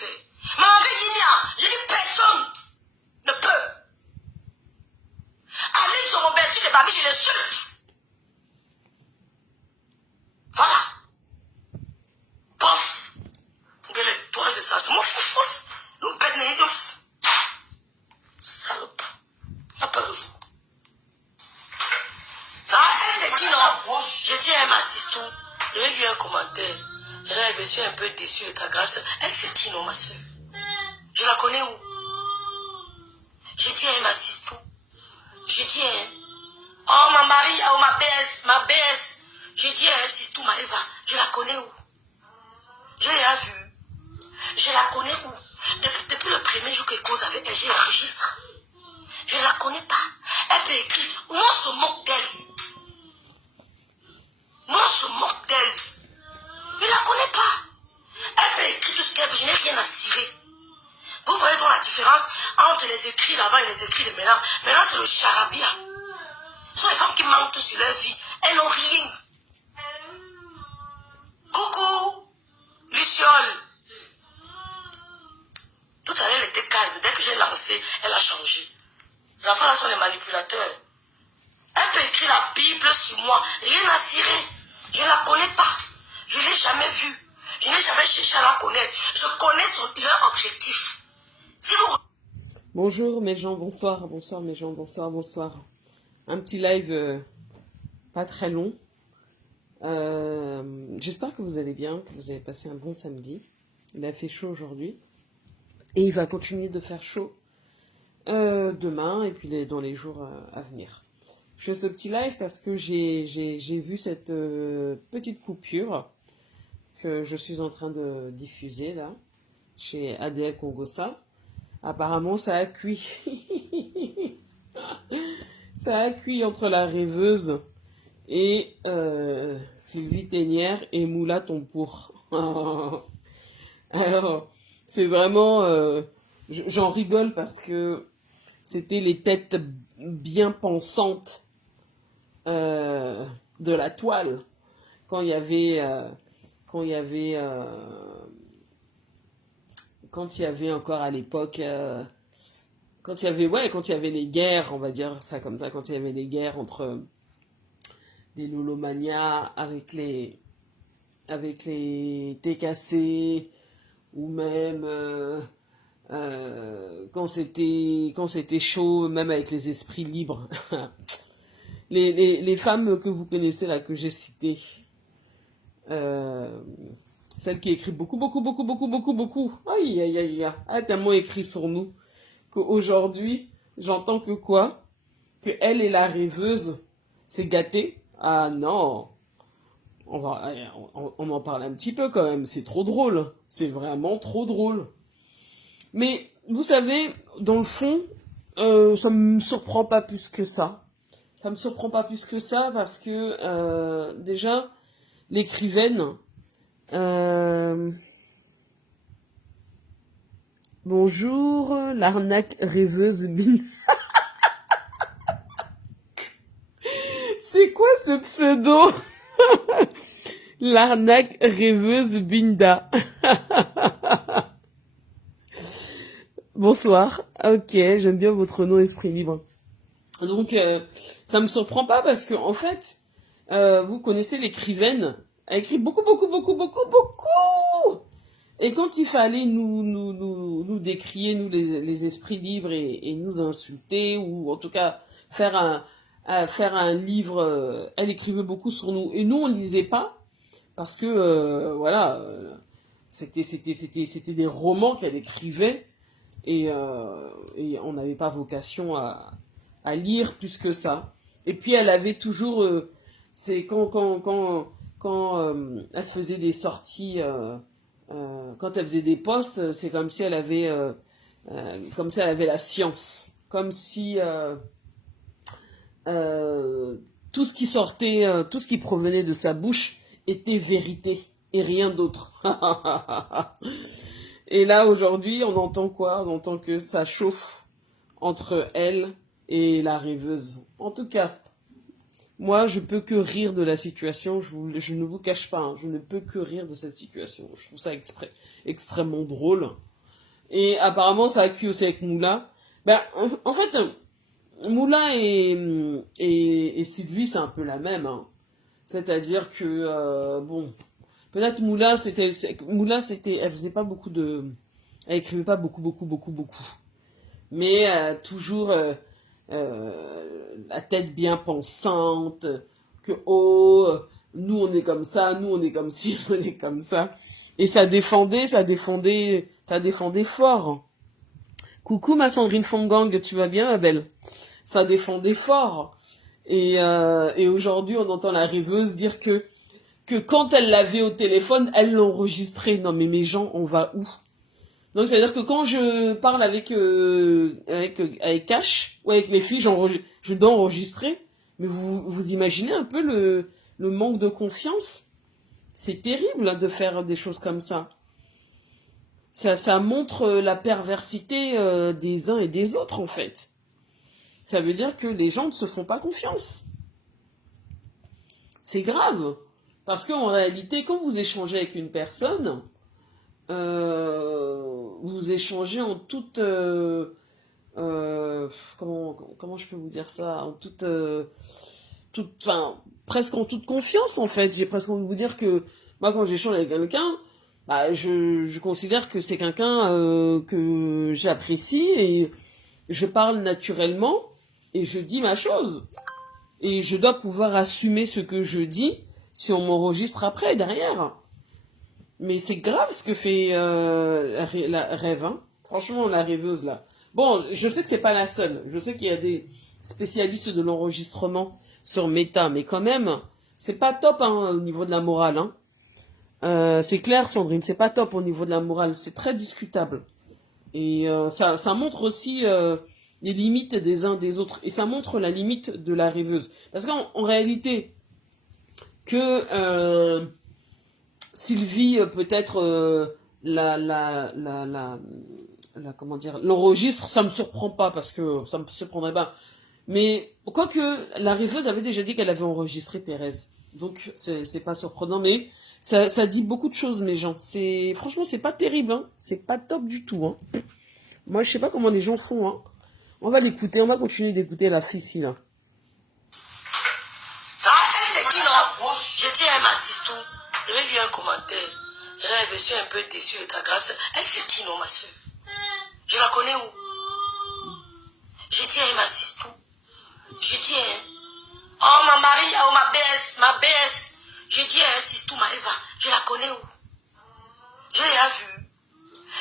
faire. Maman Linia, je dis personne ne peut. Aller sur mon berceau de Bami, je l'insulte. Voilà. Pof. Regarde l'étoile de ça, c'est mon fouf. L'on pète les yeux. Salope. Il n'y a pas de vous. Ça, elle, c'est qui, non? Je dis à ma sister, je vais lui un commentaire. Rêve, je suis un peu déçue de ta grâce. Elle, c'est qui, non, ma soeur? Je la connais où? Je dis à ma sister. Je dis à oh, ma Marie, oh, ma BS. Je dis à sister, ma Eva, je la connais où? Je l'ai vue. Je la connais où? Depuis le premier jour que cause avec elle, j'ai un registre. Je ne la connais pas. Elle peut écrire. Nous, on se moque d'elle. Nous, on se moque d'elle. Je ne la connais pas. Elle peut écrire tout ce qu'elle veut. Je n'ai rien à cirer. Vous voyez donc la différence entre les écrits d'avant et les écrits de maintenant. Maintenant, c'est le charabia. Ce sont les femmes qui mentent sur leur vie. Elles n'ont rien. Coucou, Luciole. Tout à l'heure, elle était calme. Dès que j'ai lancé, elle a changé. Les enfants là sont les manipulateurs. Elle peut écrire la Bible sur moi. Rien à cirer. Je ne la connais pas. Je ne l'ai jamais vue. Je n'ai jamais cherché à la connaître. Je connais leur objectif. Si vous... Bonjour mes gens, bonsoir mes gens, bonsoir. Un petit live pas très long. J'espère que vous allez bien, que vous avez passé un bon samedi. Il a fait chaud aujourd'hui. Et il va continuer de faire chaud demain et puis dans les jours à venir. Je fais ce petit live parce que j'ai vu cette petite coupure que je suis en train de diffuser là, chez ADL Congossa. Apparemment, ça a cuit. Ça a cuit entre la rêveuse et Sylvie Ténière et Moula Tompour. Alors, c'est vraiment... j'en rigole parce que c'était les têtes bien pensantes de la toile. Quand il y avait encore à l'époque, quand il y avait les guerres, on va dire ça comme ça, quand il y avait les guerres entre les Lolomania avec les TKC, ou même quand c'était chaud, même avec les esprits libres. les femmes que vous connaissez là, que j'ai citées, celle qui écrit beaucoup. Aïe, aïe, aïe, aïe. Elle a tellement écrit sur nous qu'aujourd'hui, j'entends que quoi? Que elle et la rêveuse, c'est gâté. Ah non. On en parle un petit peu quand même. C'est trop drôle. C'est vraiment trop drôle. Mais, vous savez, dans le fond, ça me surprend pas plus que ça. Ça me surprend pas plus que ça parce que, déjà, l'écrivaine, bonjour, l'arnaque rêveuse Binda. C'est quoi ce pseudo? L'arnaque rêveuse Binda. Bonsoir. Ok, j'aime bien votre nom, Esprit Libre. Donc, ça me surprend pas parce que, en fait, vous connaissez l'écrivaine. Elle écrit beaucoup. Et quand il fallait nous décrier, nous les esprits libres et nous insulter, ou en tout cas faire un livre, elle écrivait beaucoup sur nous. Et nous, on lisait pas, parce que, voilà, c'était des romans qu'elle écrivait, et on n'avait pas vocation à lire plus que ça. Et puis elle avait toujours, c'est quand elle faisait des sorties, quand elle faisait des posts, c'est comme si elle avait la science, comme si tout ce qui sortait, tout ce qui provenait de sa bouche était vérité et rien d'autre. Et là aujourd'hui, on entend quoi? On entend que ça chauffe entre elle et la rêveuse. En tout cas, moi, je peux que rire de la situation. Je ne vous cache pas, hein, je ne peux que rire de cette situation. Je trouve ça extrêmement drôle. Et apparemment, ça a cuit aussi avec Moula. Ben, en fait, Moula et Sylvie, c'est un peu la même. Hein. C'est-à-dire que, bon, peut-être Moula, elle faisait pas beaucoup elle écrivait pas beaucoup. Mais toujours la tête bien pensante, que oh, nous on est comme ça, nous on est comme ci, on est comme ça. Et ça défendait fort. Coucou ma Sandrine Fongang, tu vas bien ma belle? Ça défendait fort. Et aujourd'hui on entend la rêveuse dire que quand elle l'avait au téléphone, elle l'enregistrait. Non mais mes gens, on va où? Donc c'est-à-dire que quand je parle avec Cash ou avec les filles, je dois enregistrer. Mais vous imaginez un peu le manque de confiance? C'est terrible hein, de faire des choses comme ça. Ça montre la perversité des uns et des autres en fait. Ça veut dire que les gens ne se font pas confiance. C'est grave. Parce qu'en réalité, quand vous échangez avec une personne, vous échangez en toute comment je peux vous dire ça, en enfin presque en toute confiance en fait. J'ai presque envie de vous dire que moi quand j'échange avec quelqu'un, bah, je considère que c'est quelqu'un que j'apprécie et je parle naturellement et je dis ma chose et je dois pouvoir assumer ce que je dis si on m'enregistre après derrière. Mais c'est grave ce que fait la rêve, hein. Franchement, la rêveuse, là. Bon, je sais que c'est pas la seule. Je sais qu'il y a des spécialistes de l'enregistrement sur Meta, mais quand même, c'est pas top hein, au niveau de la morale. Hein. C'est clair, Sandrine, c'est pas top au niveau de la morale. C'est très discutable. Et ça montre aussi les limites des uns des autres. Et ça montre la limite de la rêveuse. Parce qu'en réalité, que... Sylvie peut-être comment dire l'enregistre, ça me surprend pas parce que ça me surprendrait pas. Mais quoique la rêveuse avait déjà dit qu'elle avait enregistré Thérèse, donc c'est pas surprenant, mais ça dit beaucoup de choses mes gens. Franchement c'est pas terrible, hein. C'est pas top du tout. Hein. Moi je sais pas comment les gens font. Hein. On va l'écouter, on va continuer d'écouter la fille ici là. Ça, elle c'est qui non? Je dis à ma sister. Je vais lire un commentaire. Rêve, je suis un peu déçue de ta grâce. Elle, c'est qui, non, ma soeur? Je la connais où? Je dis à ma sister. Je dis oh, ma Marie, oh, ma BS. Je dis à sister Maëva, je la connais où? Je l'ai vue.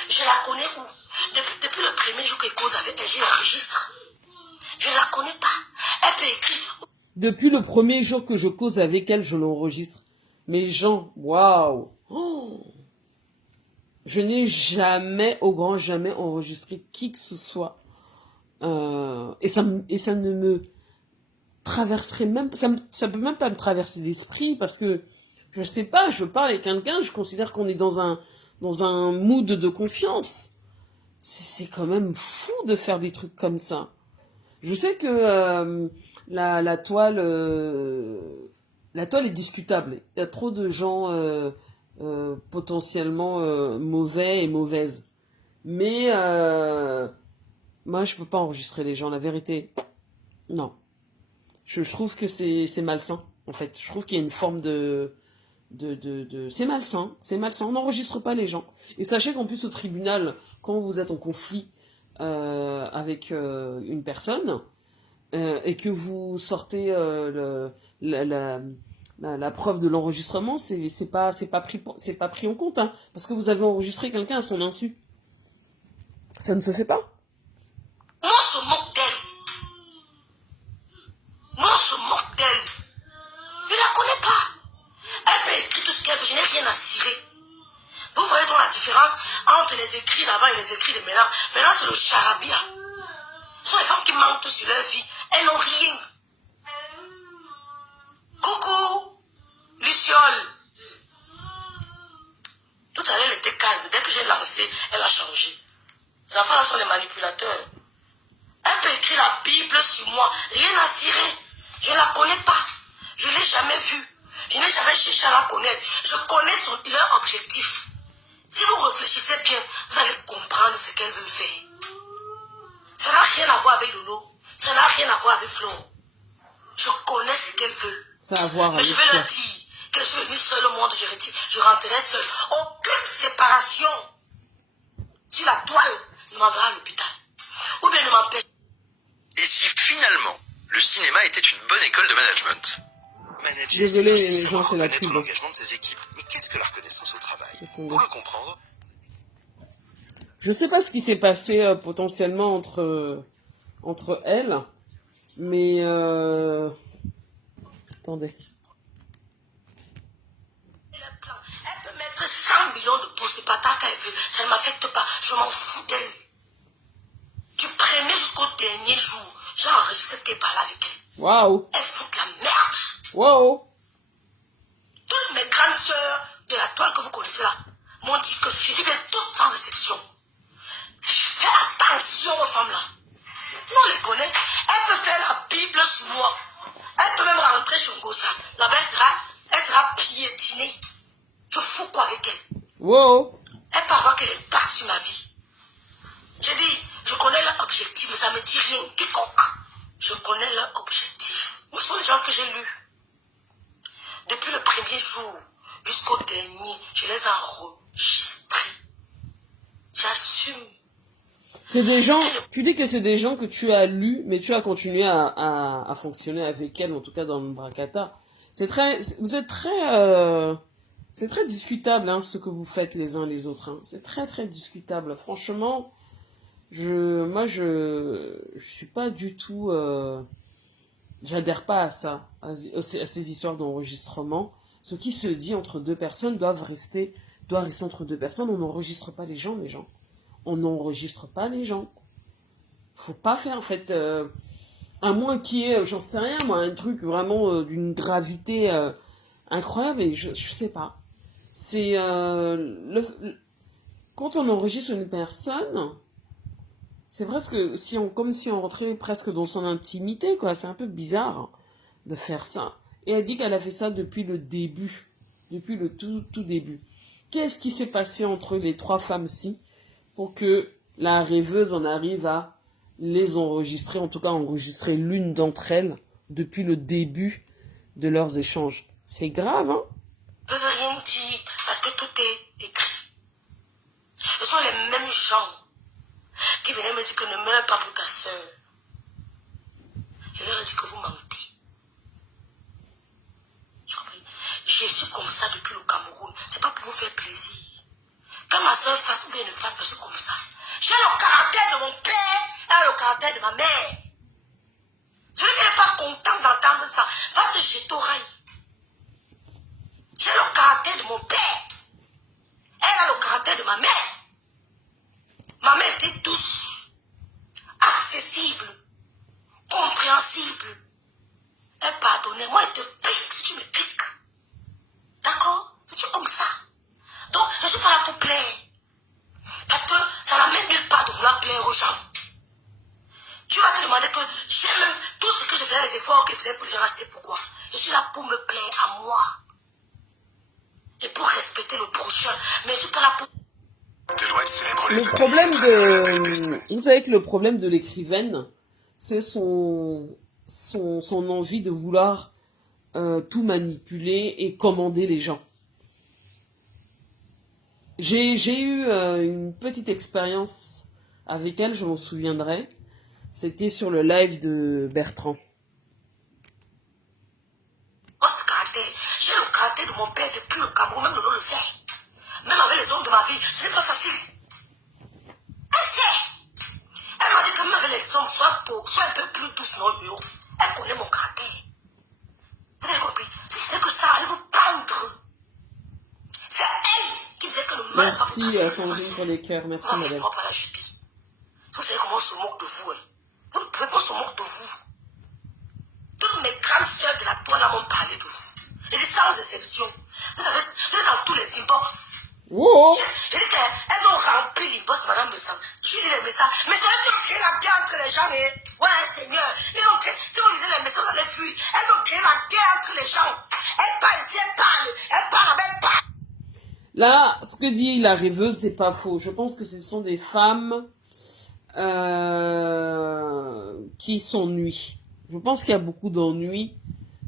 Je la connais où? Depuis le premier jour qu'elle cause avec elle, je l'enregistre. Je ne la connais pas. Elle peut écrire. Depuis le premier jour que je cause avec elle, je l'enregistre. Mes gens, waouh! Oh, je n'ai jamais, au grand jamais, enregistré qui que ce soit. Et ça ne me traverserait même... Ça peut même pas me traverser l'esprit parce que, je sais pas, je parle avec quelqu'un, je considère qu'on est dans un mood de confiance. C'est quand même fou de faire des trucs comme ça. Je sais que la toile... La toile est discutable. Il y a trop de gens potentiellement mauvais et mauvaises. Mais moi, je peux pas enregistrer les gens. La vérité, non. Je trouve que c'est malsain, en fait. Je trouve qu'il y a une forme de c'est malsain. C'est malsain. On n'enregistre pas les gens. Et sachez qu'en plus, au tribunal, quand vous êtes en conflit avec une personne et que vous sortez la preuve de l'enregistrement, c'est pas pris en compte, hein, parce que vous avez enregistré quelqu'un à son insu. Ça ne se fait pas. Moi, on se moque d'elle. Je la connais pas. Elle peut écrire tout ce qu'elle veut, je n'ai rien à cirer. Vous voyez donc la différence entre les écrits d'avant et les écrits de maintenant. Maintenant, c'est le charabia. Ce sont les femmes qui mentent sur leur vie. Elles n'ont rien. Coucou, Luciole. Tout à l'heure, elle était calme. Dès que j'ai lancé, elle a changé. Les enfants-là sont les manipulateurs. Elle peut écrire la Bible sur moi. Rien à cirer. Je ne la connais pas. Je ne l'ai jamais vue. Je n'ai jamais cherché à la connaître. Je connais leur objectif. Si vous réfléchissez bien, vous allez comprendre ce qu'elles veulent faire. Ça n'a rien à voir avec Lolo. Ça n'a rien à voir avec Flo. Je connais ce qu'elles veulent. Ça a à voir Mais avec je vais quoi? leur dire que je suis venue seule au monde, je rentrerai seule. Aucune séparation sur la toile ne m'enverra à l'hôpital. Ou bien ne m'empêche. Et si finalement, le cinéma était une bonne école de management? Manager, Désolé, c'est aussi les gens, savoir c'est la reconnaître pub. l'engagement de ses équipes. Mais qu'est-ce que la reconnaissance au travail? Pour le comprendre, Je sais pas ce qui s'est passé potentiellement entre elles, mais attendez. Elle peut mettre 100 millions de pouces, c'est pas ta qu'elle veut. Ça ne m'affecte pas. Je m'en fous d'elle. Du premier jusqu'au dernier jour, j'ai enregistré ce qu'elle parlait avec elle. Waouh! Elle fout la merde. Waouh! Toutes mes grandes sœurs de la toile que vous connaissez là m'ont dit que Philippe est toute sans exception. Fais attention aux femmes là. Nous on les connaît. Elle peut faire la Bible sur moi. Elle peut même rentrer chez Ngosa. Là-bas, elle sera piétinée. Je fous quoi avec elle? Wow! Elle peut avoir qu'elle est battue sur ma vie. Je dis, je connais leur objectif, mais ça me dit rien. Quiconque. Je connais leur objectif. Ce sont les gens que j'ai lus. Depuis le premier jour jusqu'au dernier, je les ai enregistrés. J'assume. C'est des gens, tu dis que c'est des gens que tu as lus, mais tu as continué à fonctionner avec elles, en tout cas dans le Bracata. C'est très discutable, hein, ce que vous faites les uns les autres, hein. C'est très, très discutable. Franchement, je suis pas du tout, j'adhère pas à ça, à ces histoires d'enregistrement. Ce qui se dit entre deux personnes doit rester entre deux personnes. On n'enregistre pas les gens. On n'enregistre pas les gens. Faut pas faire, en fait, à moins qu'il y ait, j'en sais rien, moi, un truc vraiment d'une gravité incroyable, et je sais pas. C'est, quand on enregistre une personne, c'est presque, comme si on rentrait presque dans son intimité, quoi. C'est un peu bizarre de faire ça. Et elle dit qu'elle a fait ça depuis le début. Depuis le tout début. Qu'est-ce qui s'est passé entre les trois femmes-ci pour que la rêveuse en arrive à les enregistrer, en tout cas enregistrer l'une d'entre elles depuis le début de leurs échanges? C'est grave, hein? Je ne veux rien dire parce que tout est écrit. Ce sont les mêmes gens qui venaient me dire que ne meurs pas pour ta soeur. Je leur ai dit que vous mentez. Tu comprends? Je suis comme ça depuis le Cameroun. C'est pas pour vous faire plaisir. Quand ma soeur fasse ou bien ne fasse pas, je suis comme ça. J'ai le caractère de mon père et le caractère de ma mère. Celui qui n'est pas content d'entendre ça va se jeter au rail. J'ai le caractère de mon père. Elle a le caractère de ma mère. Ma mère était douce, accessible, compréhensible. Elle pardonnait. Moi, elle te pique si tu me piques. D'accord? Je suis comme ça. Donc, je ne suis pas là pour plaire. Parce que ça n'amène nulle part de vouloir plaire aux gens. Tu vas te demander que j'aime tout ce que je faisais, les efforts que je faisais pour les gens, c'était pourquoi? Je suis là pour me plaire à moi. Et pour respecter le prochain. Mais je ne suis pas là pour... Le problème de... Vous savez que le problème de l'écrivaine, c'est son envie de vouloir tout manipuler et commander les gens. J'ai eu une petite expérience avec elle, je m'en souviendrai. C'était sur le live de Bertrand. J'ai le caractère de mon père depuis le Cameroun, même de l'eau le fait. Même avec les hommes de ma vie, ce n'est pas facile. Elle sait. Elle m'a dit que même avec les hommes, sois un peu plus douce, non, yo. Elle connaît mon caractère. Vous avez compris? Si ce n'est que ça, allez vous prendre. C'est elle qui disait que le mal va vous passer. Merci Sandrine pour les cœurs, merci madame. Moi, pas la justice. Vous savez comment on se moque de vous, hein? Vous ne pouvez pas se moquer de vous. Toutes mes grandes sœurs de la toile m'ont parlé de vous. Et sans exception. Vous êtes dans tous les inbox. Oh. Je dis qu'elles ont rempli l'inbox, madame de sang. Je lis les messages. Mais c'est elles qui ont créé la guerre entre les gens. Et... Ouais, Seigneur. Ils ont créé... Si vous lisez les messages, vous allez fuir. Elles ont créé la guerre entre les gens. Elles parlent ici, elles parlent. Elles parlent, elles parlent. Là, ce que dit la rêveuse, c'est pas faux. Je pense que ce sont des femmes qui s'ennuient. Je pense qu'il y a beaucoup d'ennuis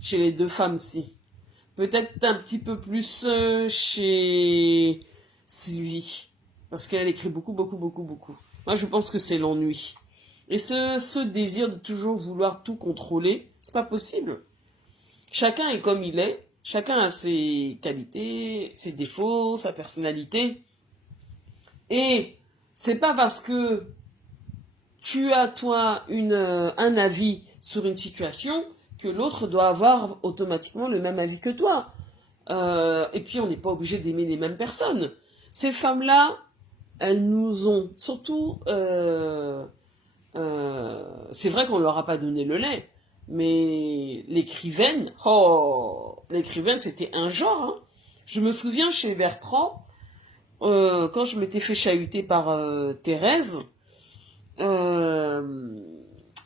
chez les deux femmes-ci. Peut-être un petit peu plus chez Sylvie. Parce qu'elle écrit beaucoup, beaucoup, beaucoup, beaucoup. Moi, je pense que c'est l'ennui. Et ce désir de toujours vouloir tout contrôler, c'est pas possible. Chacun est comme il est. Chacun a ses qualités, ses défauts, sa personnalité. Et c'est pas parce que tu as, toi, un avis sur une situation que l'autre doit avoir automatiquement le même avis que toi. Et puis, on n'est pas obligé d'aimer les mêmes personnes. Ces femmes-là, elles nous ont, surtout, c'est vrai qu'on leur a pas donné le lait, mais l'écrivaine, l'écrivaine, c'était un genre. Hein. Je me souviens chez Bertrand, quand je m'étais fait chahuter par Thérèse,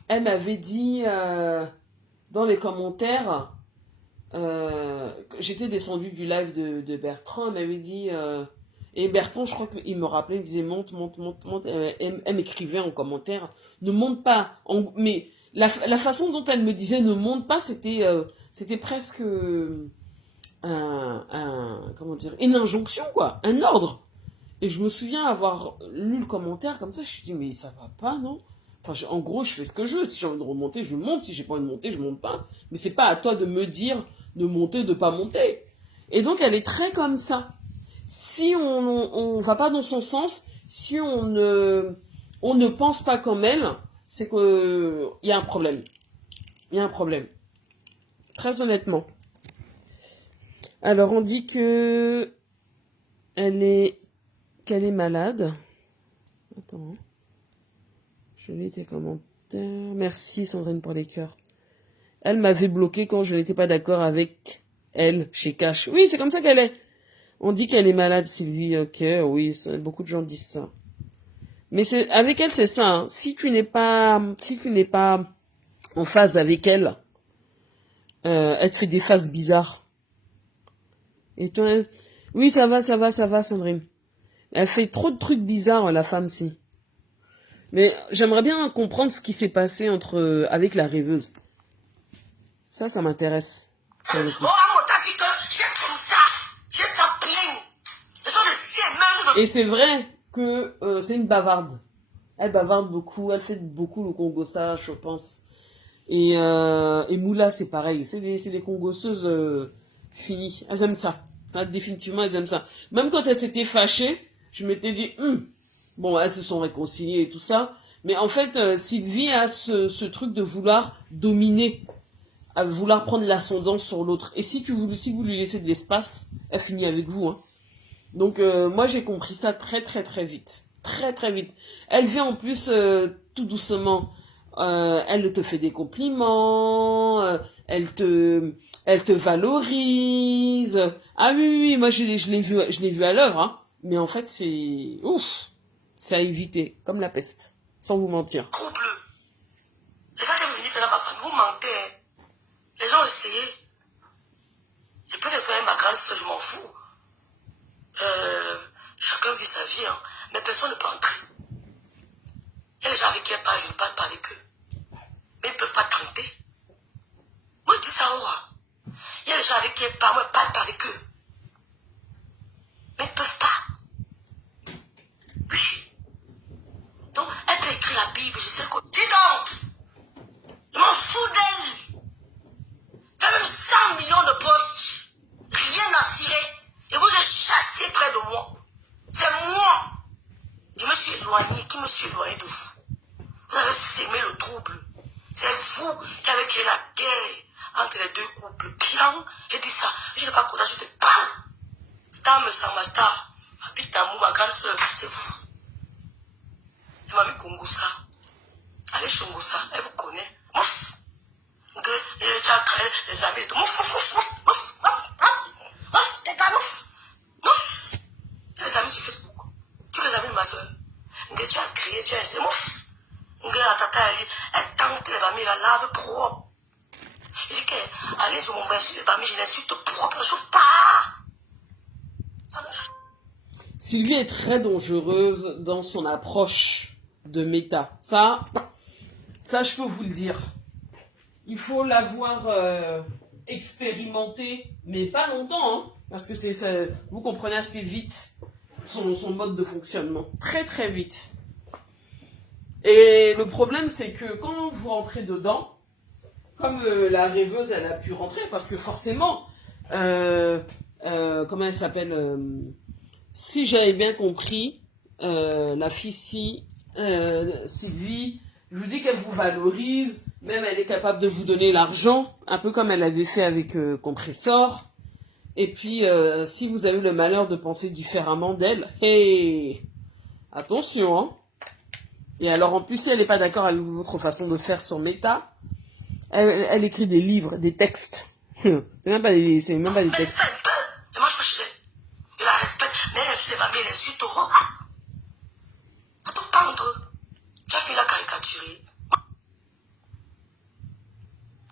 elle m'avait dit dans les commentaires, j'étais descendue du live de Bertrand, elle m'avait dit, et Bertrand, je crois qu'il me rappelait, il disait monte, monte, monte, monte, elle m'écrivait en commentaire, ne monte pas, mais la façon dont elle me disait ne monte pas, c'était presque comment dire, une injonction, quoi, un ordre. Et je me souviens avoir lu le commentaire comme ça, je me suis dit, mais ça va pas, non? Enfin, en gros, je fais ce que je veux. Si j'ai envie de remonter, je monte. Si j'ai pas envie de monter, je monte pas. Mais c'est pas à toi de me dire de monter, de pas monter. Et donc, elle est très comme ça. Si on va pas dans son sens, si on ne pense pas comme elle, c'est que il y a un problème. Il y a un problème. Très honnêtement. Alors, on dit que qu'elle est malade. Attends. Je lis tes commentaires. Merci Sandrine pour les cœurs. Elle m'avait bloqué quand je n'étais pas d'accord avec elle chez Cash. Oui, c'est comme ça qu'elle est. On dit qu'elle est malade, Sylvie. Ok, oui, beaucoup de gens disent ça. Mais avec elle, c'est ça. Hein. Si tu n'es pas en phase avec elle, elle te fait des faces bizarres. Et toi, oui, ça va, Sandrine. Elle fait trop de trucs bizarres, la femme-ci. Mais j'aimerais bien comprendre ce qui s'est passé avec la rêveuse. Ça m'intéresse. Oh, on t'a dit que j'ai comme ça. J'ai ça plein. Ce sont des sémelles. Et c'est vrai que c'est une bavarde. Elle bavarde beaucoup. Elle fait beaucoup le congossage, je pense. Et Moula, c'est pareil. C'est des congosseuses finies. Elles aiment ça. Définitivement, elles aiment ça. Même quand elles s'étaient fâchées, je m'étais dit... Bon, elles se sont réconciliées et tout ça. Mais en fait, Sylvie a ce truc de vouloir dominer, à vouloir prendre l'ascendant sur l'autre. Et si vous lui laissez de l'espace, elle finit avec vous. Hein. Donc, moi, j'ai compris ça très, très, très vite. Très, très vite. Elle vient en plus tout doucement. Elle te fait des compliments. Elle te valorise. Ah oui, moi, je l'ai vu à l'œuvre. Hein. Mais en fait, c'est... Ouf. C'est à éviter, comme la peste, sans vous mentir. Trouble. Les gens qui sont venus faire dans ma famille, vous mentez. Les gens ont essayé. Je peux faire quand même ma grande soeur, je m'en fous. Chacun vit sa vie, hein. Mais personne ne peut entrer. Il y a les gens avec qui elle parle, je ne parle pas avec eux. Mais ils ne peuvent pas tenter. Moi, je dis ça, oh. Il y a les gens avec qui elle parle, moi, je ne parle pas avec eux. Mais ils ne peuvent pas. Oui. Donc, elle peut écrire la Bible, je sais quoi. Dis donc, je m'en fous d'elle. Fait même 100 millions de postes, rien à cirer, et vous êtes chassé près de moi. C'est moi. Je me suis éloigné, qui me suis éloigné de vous. Vous avez sémé le trouble. C'est vous qui avez créé la guerre entre les deux couples. Bien, j'ai dit ça, je n'ai pas compté, je te parle. Star me sent ma star. Ma petite amour, ma grande soeur, c'est vous. Elle m'a mis Kongosa. Allez chez Kongosa, elle vous connaît. Mouf. Tu as créé les amis. Mouf, mouf, mouf, mouf, mouf, mouf, mouf, mouf, les gars, mouf, mouf. Les amis sur Facebook. Tu es les amis de ma soeur. Tu as créé, tu as essayé, mouf. Elle tente les familles, la lave propre. Il dit qu'elle allez sur mon bain sur les familles, je l'insulte propre, je ne chauffe pas. Ça ne chauffe Sylvie est très dangereuse dans son approche de méta. Ça, je peux vous le dire. Il faut l'avoir expérimenté, mais pas longtemps, hein, parce que vous comprenez assez vite son mode de fonctionnement. Très très vite. Et le problème, c'est que quand vous rentrez dedans, comme la rêveuse, elle a pu rentrer, parce que forcément, comment elle s'appelle si j'avais bien compris, la fille Sylvie, je vous dis qu'elle vous valorise, même elle est capable de vous donner l'argent, un peu comme elle avait fait avec Compressor. Et puis, si vous avez le malheur de penser différemment d'elle, hey, attention, hein. Et alors, en plus, si elle n'est pas d'accord avec votre façon de faire sur Meta, elle écrit des livres, des textes. c'est même pas des textes. Et moi, je peux chez elle. Je la respecte, mais elle insulte ma mère, elle insulte au roi. Attends, tendre. Tu as fait la caricature.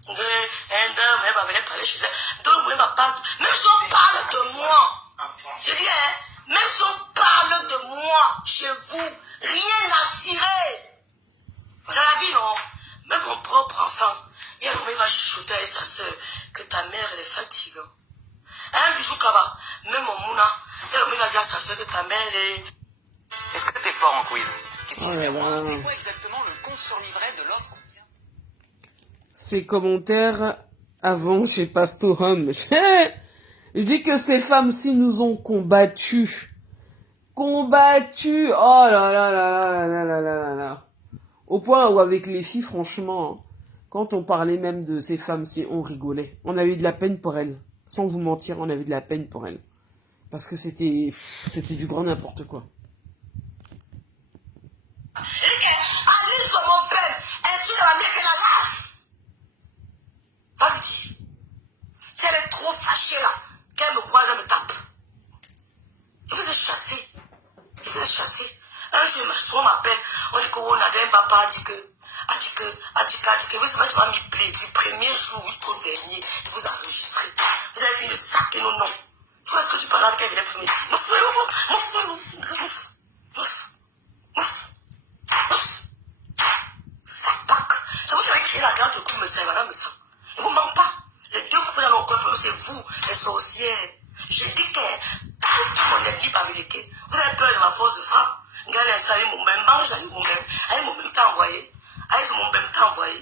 Elle va venir parler chez elle. Donc, même si on parle de moi, je dis, même si on parle de moi chez vous, rien n'a ciré. C'est la vie, non? Même mon propre enfant, il va chuchoter avec sa soeur que ta mère, elle est fatiguée. Un bijou kaba, même mon mouna, il va dire à sa soeur que ta mère est... Est-ce que t'es fort en quiz? Question Oh là numéro 1. là. C'est quoi exactement le compte sur livret de l'offre? Ces commentaires avant chez Pastorum. Je dis que ces femmes-ci nous ont combattus. Combattus. Oh là là là là là là là là là. Au point où avec les filles, franchement, quand on parlait même de ces femmes-ci, on rigolait. On avait de la peine pour elles. Sans vous mentir, on avait de la peine pour elles. Parce que c'était du grand n'importe quoi. Allez sur mon père, insulte ma mère qu'elle a lave. Va lui dire. Si elle est trop fâchée là, qu'elle me croise, elle me tape. Je vais le chasser. Je vais le chasser. Un jour, on m'appelle, on dit qu'on a d'un papa, a dit que, vous savez, tu vas m'y plaire. Du premier jour jusqu'au dernier, vous enregistrez. Vous avez vu le sac de nos noms. Tu vois ce que tu parles avec elle, vient premier. Ça pack. C'est vous qui avez créé la garde de couple, monsieur et madame, ça. Ne vous ment pas. Les deux couples dans nos corps, c'est vous, les sorcières. Je dis que tout mon ennemi pas américain. Vous avez peur de ma force de frappe. Regardez, allez, mon même mange, allez, mon même temps envoyé. Allez, mon même temps envoyé.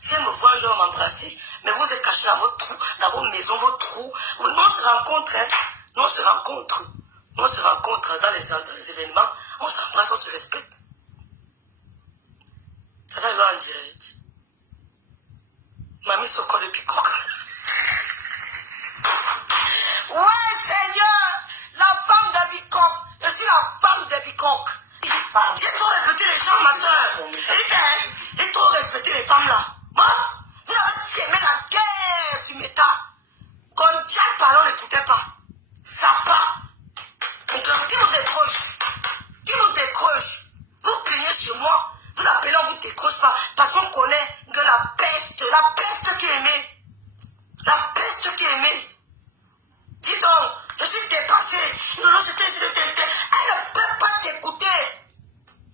Si elle me voit, je vais m'embrasser. Mais vous êtes cachés dans votre trou, dans vos maisons, vos trous. Nous, on se rencontre, hein. Nous, on se rencontre. Nous, on se rencontre dans les événements. On s'embrasse, on se respecte. Ça va là en direct. Mamie Soko de Picoc. Ouais, Seigneur, la femme de Bicoc. Je suis la femme de Bicoc. J'ai trop respecté les gens, ma soeur. J'ai trop respecté les femmes là. Moi, vous avez sémé la guerre sur mes tas. Quand Jack parlant, n'écoutez pas. Ça part. Donc, qui nous décroche? Qui nous décroche? Vous criez chez moi. Vous l'appelez, on vous décroche pas. Parce qu'on connaît que la peste qui est aimée. La peste qui est aimée. Dis donc, je suis dépassé. Non, c'était sur le TNT. Elle ne peut pas t'écouter.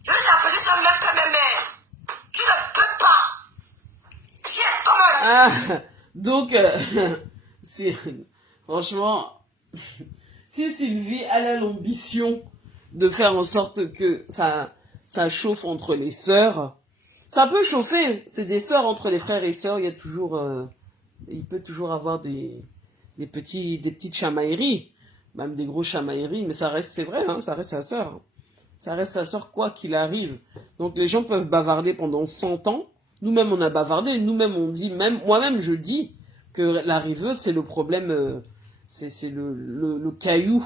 Je vais t'appeler ça même mère. Tu ne peux pas. Si elle comment donc, franchement, si Sylvie, elle a l'ambition de faire en sorte que ça chauffe entre les sœurs, ça peut chauffer. C'est des sœurs entre les frères et sœurs. Il y a toujours, il peut toujours avoir des petites chamailleries, même des grosses chamailleries, mais ça reste, c'est vrai, hein, ça reste sa sœur. Ça reste sa sœur quoi qu'il arrive. Donc les gens peuvent bavarder pendant 100 ans. Nous-mêmes, on a bavardé. Nous-mêmes, on dit, même moi-même, je dis que la riveuse, c'est le problème, c'est le caillou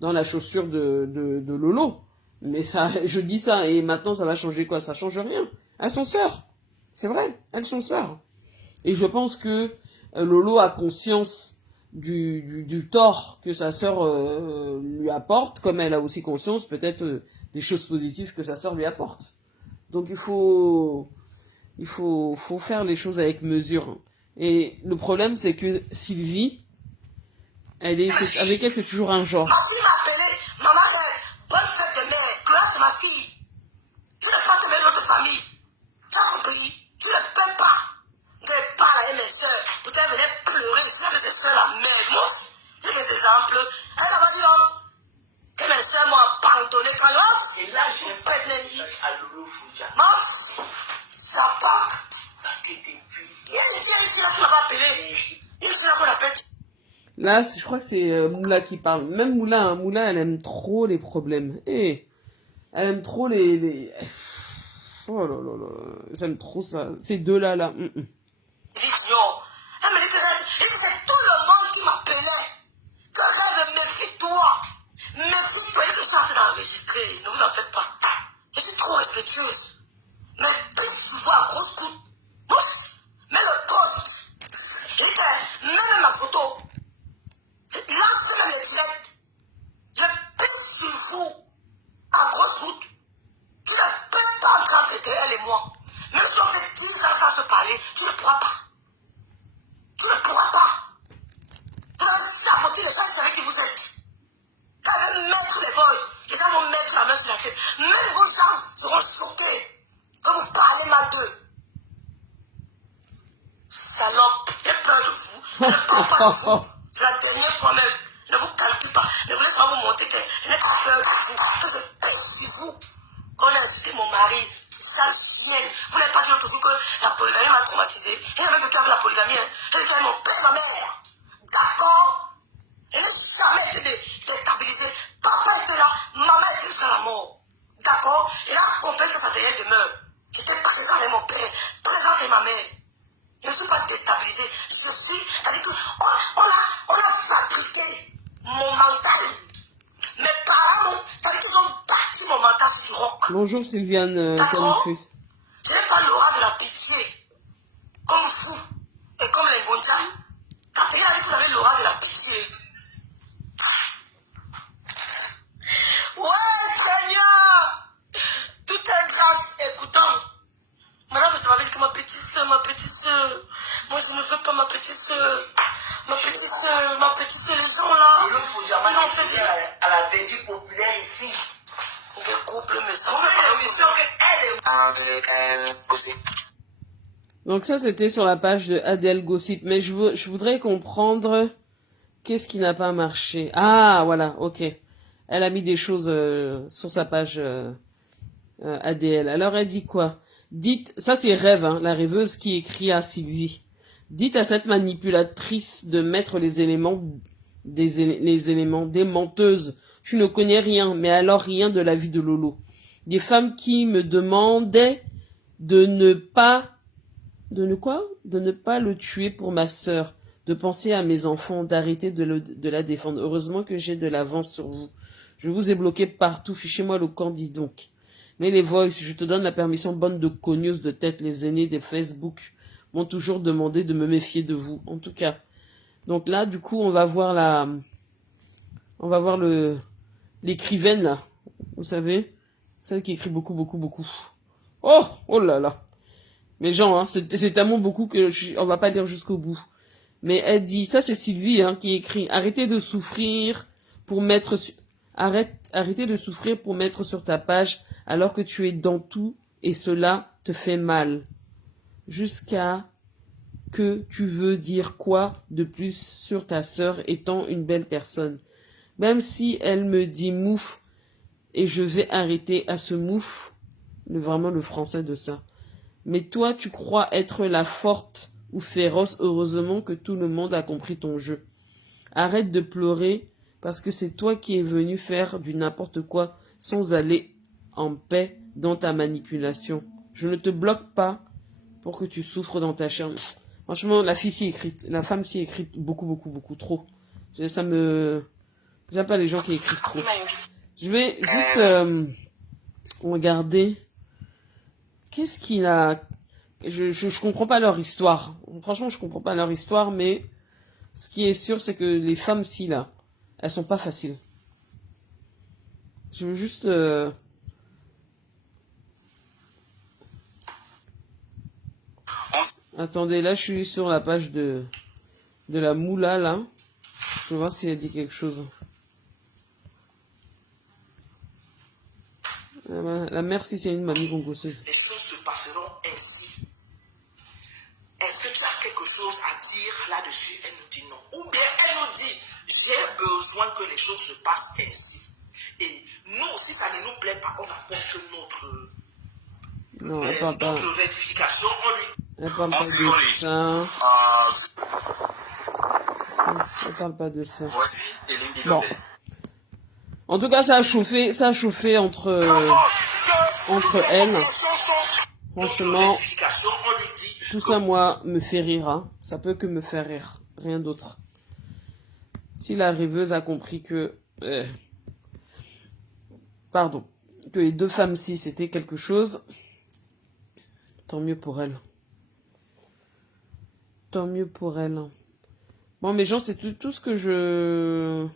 dans la chaussure de Lolo. Mais ça, je dis ça, et maintenant, ça va changer quoi? Ça change rien. Elles sont sœurs. C'est vrai, elles sont sœurs. Et je pense que Lolo a conscience du tort que sa sœur lui apporte, comme elle a aussi conscience peut-être des choses positives que sa sœur lui apporte. Donc il faut faire les choses avec mesure. Et le problème, c'est que Sylvie, avec elle, c'est toujours un genre. Ma fille m'a appelé, maman, soeurs la merde. Moi, il y a des exemples. Elle m'a dit non. Que mes soeurs m'ont abandonné quand je et là, je répète les livres. Mince, ça part. Parce que depuis. Il y a une fille là qui m'a pas appelé. Une fille là qu'on appelle. Là, je crois que c'est Moula qui parle. Même Moula, hein, Moula, elle aime trop les problèmes. Et elle aime trop les... Oh là là là, j'aime trop ça. Ces deux-là, là. Il dit non. Elle me dit que Rêve, c'est tout le monde qui m'appelait. Que Rêve, méfie-toi. Méfie-toi. Il dit que je suis en train d'enregistrer. Ne vous en faites pas. Je suis trop respectueuse. Mais pisse-vous à grosse coupe. Mousse, mets le poste. Il dit que même ma photo. Lancez même les directs. Je pisse sur vous à grosse goutte. Tu ne peux pas entrer entre elle et moi. Même si on fait 10 ans sans se parler, tu ne pourras pas. Tu ne pourras pas. Vous allez saboter les gens qui savent qui vous êtes. Quand vous allez mettre les voices, les gens vont mettre la main sur la tête. Même vos gens seront choqués quand vous parlez mal d'eux. Salope, j'ai peur de vous. Je ne parle pas de vous. C'est la dernière fois même. Je ne vous calcule pas. Mais vous laissez pas vous montrer que je n'ai pas peur de vous. Que je pisse sur vous. Qu'on a insulté mon mari. Sale chienne. Vous n'avez pas dit l'autre jour que la polygamie m'a traumatisé. Et j'avais vécu avec la polygamie. Hein. J'ai vécu avec mon père et ma mère. D'accord? Je n'ai jamais été déstabilisé. Papa était là. Maman était jusqu'à la mort. D'accord? Et là, complexe sa dernière demeure. J'étais présent avec mon père. Présent avec ma mère. Je ne suis pas déstabilisé. Je suis. C'est-à-dire qu'on a fabriqué mon mental. Mes parents, c'est-à-dire qu'ils ont bâti mon mental sur du rock. Bonjour Sylviane D'accord? Canifus. Je n'ai pas l'aura de la pitié. Comme vous. Et comme les Ngonja. Quand il a dit que vous avez l'aura de la pitié. Ouais, Seigneur. Tout est grâce. Écoutant. Madame, ça m'a dit que ma petite soeur. Moi, je ne veux pas ma petite soeur. Ma petite soeur, les gens là. Il faut jamais fait à la vertu populaire ici. des couples, mais ça. Donc ça, c'était sur la page de Adèle Gossip. Mais je voudrais comprendre qu'est-ce qui n'a pas marché. Ah, voilà, ok. Elle a mis des choses sur sa page ADL. Alors, elle dit quoi? Dites, ça c'est Rêve, hein, la rêveuse qui écrit à Sylvie. Dites à cette manipulatrice de mettre les éléments, les éléments des menteuses. Tu ne connais rien, mais alors rien de la vie de Lolo. Des femmes qui me demandaient de ne pas le tuer pour ma sœur, de penser à mes enfants, d'arrêter de la défendre. Heureusement que j'ai de l'avance sur vous. Je vous ai bloqué partout, fichez-moi le camp, dis donc. Mais les voices, je te donne la permission, bande de cogneuses de tête, les aînés des Facebook m'ont toujours demandé de me méfier de vous. En tout cas. Donc là, du coup, on va voir l'écrivaine, là. Vous savez? Celle qui écrit beaucoup, beaucoup, beaucoup. Oh là là. Mais genre, hein, c'est tellement beaucoup que on va pas lire jusqu'au bout. Mais elle dit, ça c'est Sylvie, hein, qui écrit, arrêtez de souffrir pour mettre sur ta page alors que tu es dans tout et cela te fait mal. Jusqu'à que tu veux dire quoi de plus sur ta sœur étant une belle personne. Même si elle me dit mouf et je vais arrêter à ce mouf, vraiment le français de ça. Mais toi, tu crois être la forte ou féroce, heureusement que tout le monde a compris ton jeu. Arrête de pleurer parce que c'est toi qui es venu faire du n'importe quoi sans aller en paix dans ta manipulation. Je ne te bloque pas pour que tu souffres dans ta chair. Franchement, la femme s'y écrit beaucoup, beaucoup, beaucoup trop. J'aime pas les gens qui écrivent trop. Je vais juste regarder. Qu'est-ce qu'il a... Je comprends pas leur histoire. Franchement, je comprends pas leur histoire, mais ce qui est sûr, c'est que les femmes ci, là, elles sont pas faciles. Je veux juste... Attendez, là, je suis sur la page de la Moula, là. Je vais voir si elle dit quelque chose. La mère, si c'est une mamie congosseuse. Les choses se passeront ainsi. Est-ce que tu as quelque chose à dire là-dessus? Elle nous dit non. Ou bien besoin que les choses se passent ainsi. Et nous, si ça ne nous plaît pas, on apporte Non, elle parle pas. notre rectification. On lui Elle parle pas de ça. Elle parle pas de ça. voici Eline Bon. Bilobé. En tout cas, ça a chauffé entre elles. Franchement, Rectification, on lui dit tout ça, moi, me fait rire. Hein. Ça peut que me faire rire. Rien d'autre. Si la rêveuse a compris que... pardon. Que les deux femmes-ci, c'était quelque chose, tant mieux pour elle. Tant mieux pour elle. Bon, mes gens, c'est tout ce que je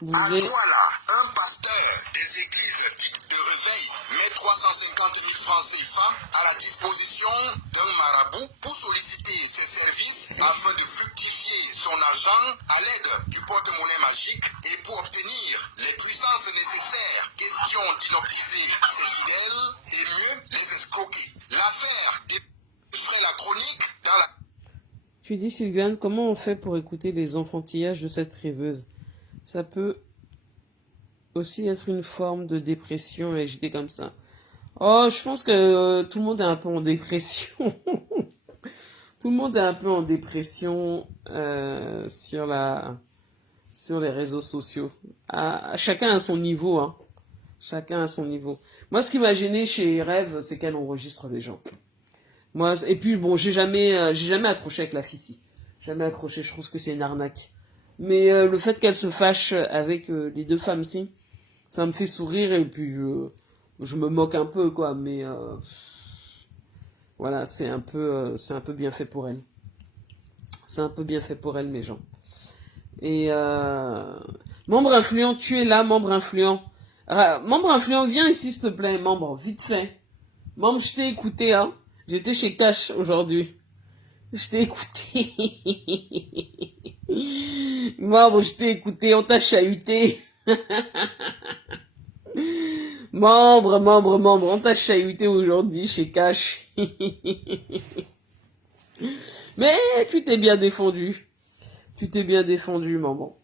voulais... Voilà, un pasteur des églises dites de réveil met 350 000 francs CFA à la disposition d'un marabout pour solliciter ses services afin de fructifier son argent à l'aide du porte-monnaie magique et pour obtenir les puissances nécessaires. Question d'inoptiser ses fidèles et mieux les escroquer. L'affaire défraie la chronique dans la... Tu dis, Sylviane, comment on fait pour écouter les enfantillages de cette rêveuse? Ça peut aussi être une forme de dépression et j'étais comme ça. Oh, je pense que tout le monde est un peu en dépression. Tout le monde est un peu en dépression sur les réseaux sociaux. Chacun à son niveau, hein. Chacun à son niveau. Moi, ce qui m'a gêné chez Rêve, c'est qu'elle enregistre les gens. Moi, et puis bon, j'ai jamais accroché avec la fille. Jamais accroché. Je trouve que c'est une arnaque. Mais le fait qu'elle se fâche avec les deux femmes-ci, ça me fait sourire et puis je me moque un peu quoi. Mais voilà, c'est un peu bien fait pour elle. C'est un peu bien fait pour elle, mes gens. Et membre influent, tu es là, membre influent. Membre influent, viens ici s'il te plaît, membre, vite fait. Membre, je t'ai écouté, hein. J'étais chez Cash aujourd'hui. Je t'ai écouté. Membre, je t'ai écouté, on t'a chahuté. Membre, on t'a chahuté aujourd'hui chez Cash. Mais tu t'es bien défendu. Tu t'es bien défendu, membre.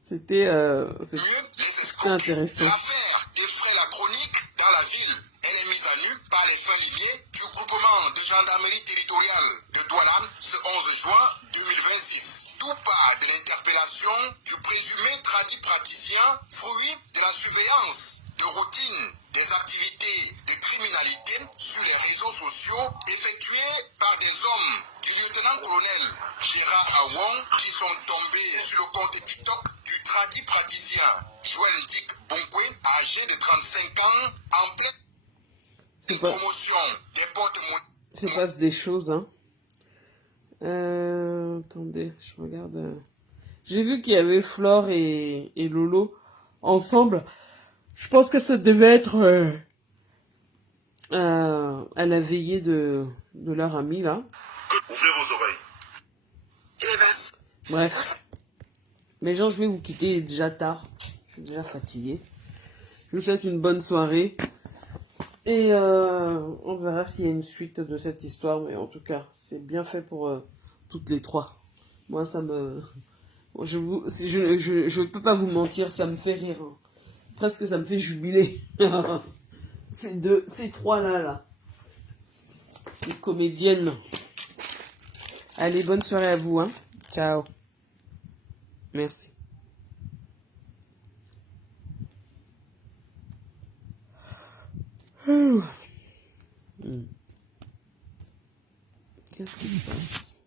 C'était intéressant. L'affaire défraie la chronique dans la ville. Elle est mise à nu par les fins limiers du groupement de gendarmerie territoriale de Douala ce 11 juin 2026. Tout part de l'interpellation du présumé tradit praticien, fruit de la surveillance de routine des activités de criminalité sur les réseaux sociaux effectuées par des hommes du lieutenant-colonel Gérard Awon qui sont tombés sur le compte TikTok du tradit praticien Joël Dick Bonkwe, âgé de 35 ans, en pleine promotion des porte-monnaies. Il se passe des choses, hein. Attendez, je regarde. J'ai vu qu'il y avait Flore et Lolo ensemble. Je pense que ça devait être à la veillée de leur ami, là. Ouvrez vos oreilles. Il est basse. Bref. Mais gens, je vais vous quitter, il est déjà tard. Je suis déjà fatiguée. Je vous souhaite une bonne soirée. Et on verra s'il y a une suite de cette histoire. Mais en tout cas, c'est bien fait pour toutes les trois. Moi, ça me... Je peux pas vous mentir, ça me fait rire. Hein. Presque ça me fait jubiler. Ces trois-là. Les comédiennes. Allez, bonne soirée à vous. Hein. Ciao. Merci. Qu'est-ce qui se passe?